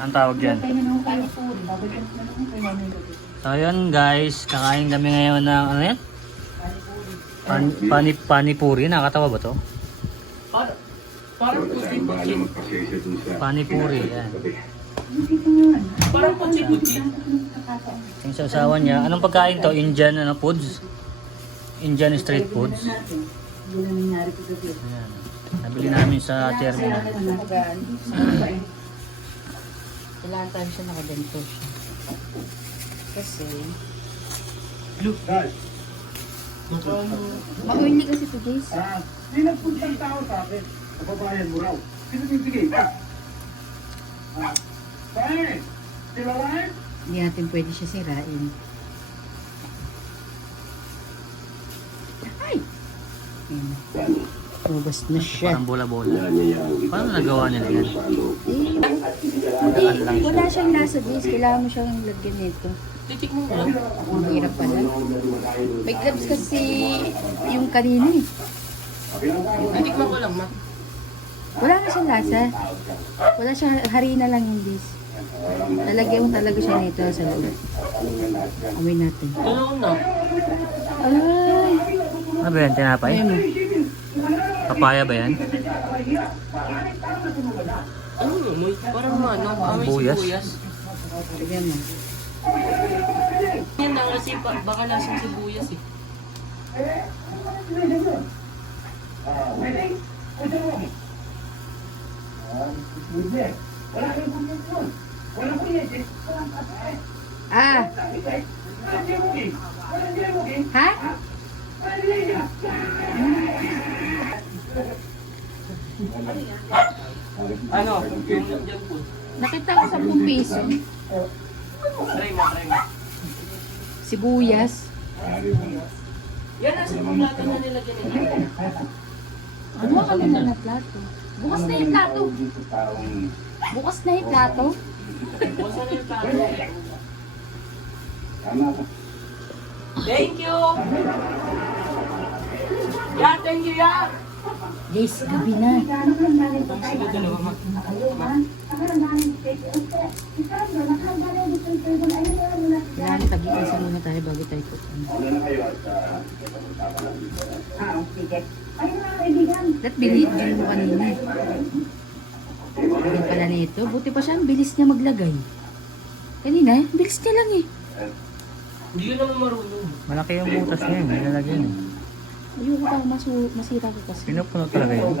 Ang tawag dyan. So yun guys, kakain kami ngayon ng ano yan? Panipuri, nakakatawa ba to? Parang puti-puti. Panipuri, yan. Parang puti-puti. Yung sausawan niya, anong pagkain to? Indian ano, foods? Indian street foods. Ayan. Nabili namin sa terminal. Kailangan tayo siya nakaganito siya. Kasi, mag-uwi kasi to guys. May nagpuntang tao sa akin. Nababayan mo raw. Pinabibigay ka. Bakit? Silawain? Hindi natin pwede siya sirain. Ay! Ayan. Ubas na siya. Parang bola-bola. Paano nagawa nila yan? Hindi, wala siyang nasa guys. Kailangan mo siyang lagyan nito. Titikman ko lang. Ang hirap pala. May gloves kasi yung kanina eh. Titikman ko lang, ma. Wala na siyang lasa. Wala siyang harina lang yung bis. Lalagyan mo talaga siya nito sa loob. Amoy natin. Tulungan na. Ay! Ano ba yan? Tinapay? Ayan mo. Papaya ba yan? Ano yun? May parang ano, amoy Sibuyas? sibuyas. Lagyan mo. Yan na kasi baka lasang sibuyas eh. Ah! Ha? Ano? Yung nandiyan po. Nakita ko 10 piso. Try mo, try mo. Sibuyas. Yan nasa plato na nilagyan nila. Ano ka na na plato? Bukas na yung plato. Bukas na yung plato. Basta na yung plato. Thank you! Yeah, thank you, yeah! Yes, gabi na. Sige, dalawa, ma. Kailangan tag-iisa muna tayo bago tayo kukunin. That binid din mo kanina. Ganyan pala nito. Buti pa siya, ang bilis niya maglagay. Kanina, bilis niya lang eh. Hindi yun naman marunong. Malaki yung butas niya, nilalagyan eh. Ayoko pa, masira ko kasi. Pinupuno talaga yun.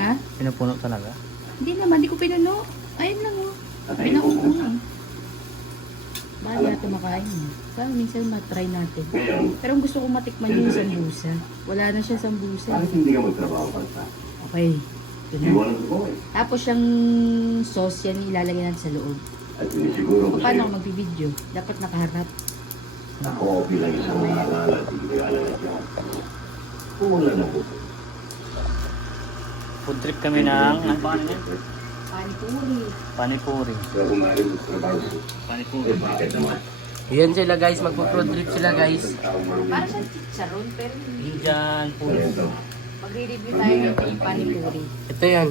Ha? Pinupuno talaga. Hindi naman, di ko pinuno. Ayun lang oh. Pinaupo eh. Bali natin makain eh. Kaya minsan matry natin. Pero ang gusto kong matikman yung sambusa. Wala na siya sambusa. Okay. Ito na. Tapos yung sauce yan ilalagay natin sa loob. Paano ako magbibideo? Dapat nakaharap. Ako bilang isang maalala at iniwala na siya. Kumulan na po. Food trip kami ng, ano ba kanina? Panipuri. Panipuri. Pero umalim sa trabaho. Panipuri. Bakit naman? Yan sila guys, magpo-road trip sila guys. Para siyang chicharon pero Indian food. magre-review tayo ng panipuri. Ito yan.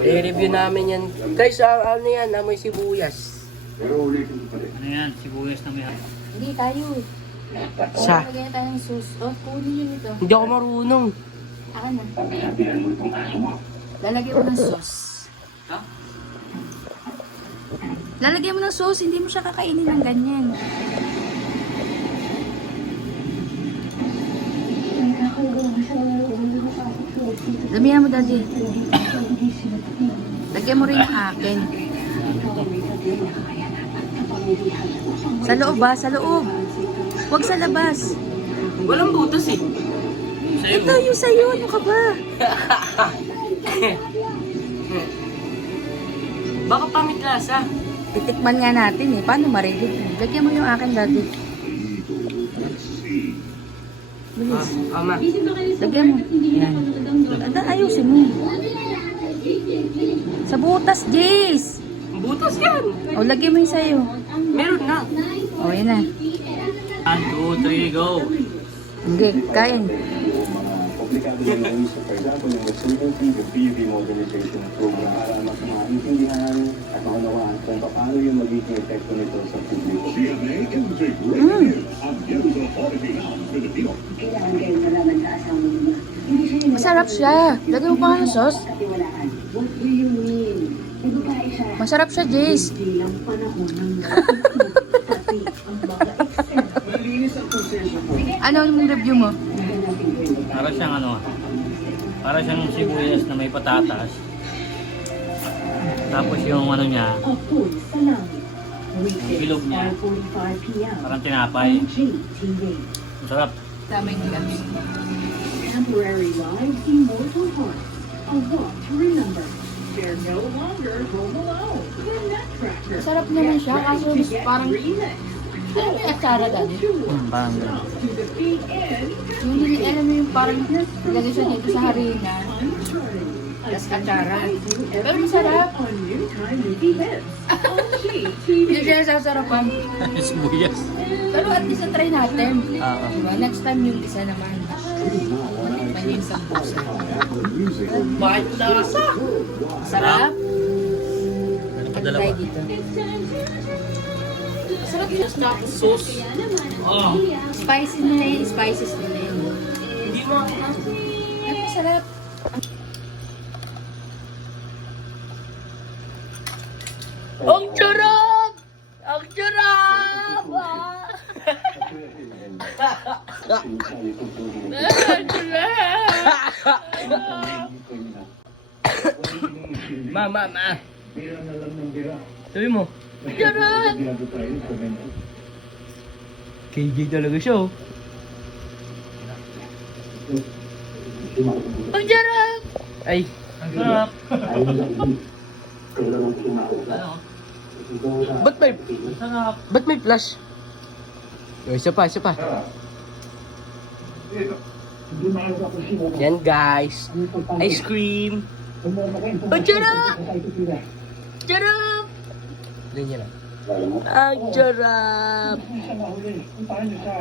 I-review namin yan. Guys, ano yan, amoy sibuyas. Pero ulitin ko pa rin. Ano yan? Sibuyas na may Hindi tayo. Siya. Lagyan tayo ng sauce. Oh, kunin yun ito. Hindi ako marunong. Akan na. Sabihan mo itong aso mo. Lalagyan mo ng sauce. Ha? Lalagyan mo ng sauce, hindi mo siya kakainin ng ganyan. Lamihan mo, Daddy. Lagyan mo rin yung akin. Sa loob ba? Sa loob. Huwag sa labas. Walang butas eh. Ito yung sa'yo. Ano ka ba? Baka pamit lasa. Titikman nga natin eh. Paano marinig? Lagyan mo yung akin, Daddy. Bilis. Ama. Lagyan mo. Yan. Anda, ayusin mo. Sa butas, Jace. Butas yan. O, lagyan mo yung sa'yo. Meron na. O, yan na. 1, 2, 3, go! Hindi, kain. aplikado naman sa, for example, yung emergency, the PV modernization program para mas maintindihan at maunawaan kung paano yung magiging epekto nito sa publiko. Kailangan kayo malaman sa asawa niya. Hindi siya yung Masarap siya. Lagyan mo pa nga ng sauce. katiwalaan. What do you mean? May babae siya. Masarap siya, Jace. Bilang panahon ng pati ang mga extent. Malinis ang proseso po. Ano yung review mo? Para siyang ano, para siyang sibuyas na may patatas. Tapos yung ano niya, Apoy sa langit. yung ilog niya, 5:45 p.m. parang tinapay. GTV. Masarap. Tama yung gabi. Temporary lives, immortal hearts. A walk to remember. They're no longer home alone. The Nutcracker. Masarap naman siya, kaso parang... Remix. Ano yung atsara dati? Parang ganun. To defeat Ed. Yung hindi, alam mo yung parang lagay siya dito sa harina. Unturning. Tas atsara. Pero masarap. On new time movie hits. On GTV. Hindi siya sasarapan. Sibuyas. Pero at least try natin. Ah, Diba? Next time yung isa naman. Manikman yung sambusa. Bakit lasa? Sarap. ano pa Try dalawa? dito. Sarap yung sauce. Oh. Spicy na yun. Spices na yun. Hindi mo ako na. Ay, masarap. Ang sarap! Ang sarap! Ma. Sabi mo. Sarap! KJ talaga siya oh. Ang sarap! Ay. Ang sarap. Ano? Ba't may, Ang sarap. ba't may flash? Oh, isa pa. Yan guys. Ice cream. Ang sarap! Sarap! Ganyan lang. Ang sarap! Puntahan niyo siya.